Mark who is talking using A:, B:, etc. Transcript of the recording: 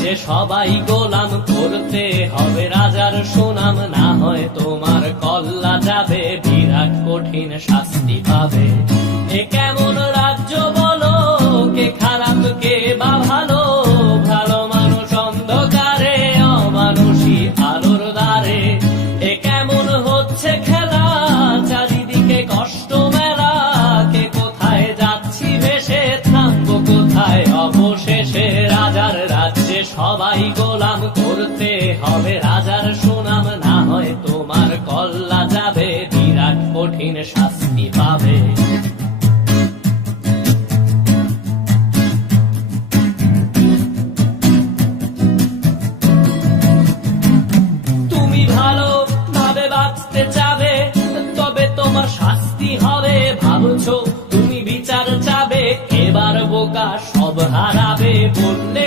A: যে সবাই গোলাম করতে হবে রাজার সুনাম না হয় তোমার কল্লা যাবে বিরাট কঠিন শাস্তি পাবে এ কেমন রাজ্য বলো কে খারাপ কে বা ভালো ভালো মানুষ অন্ধকারে আলোর এ কেমন হচ্ছে খেলা চারিদিকে কষ্ট মেলা কে কোথায় যাচ্ছি ভেসে থামবো কোথায় অবশেষে ভাই গোলাম করতে হবে রাজার সুনাম না হয় তোমার কল্লা যাবে বিরাট কঠিন শাস্তি পাবে তুমি ভালো ভাবে বাঁচতে চাবে তবে তোমার শাস্তি হবে ভাবছ তুমি বিচার চাবে এবার বোকা সব হারাবে বললে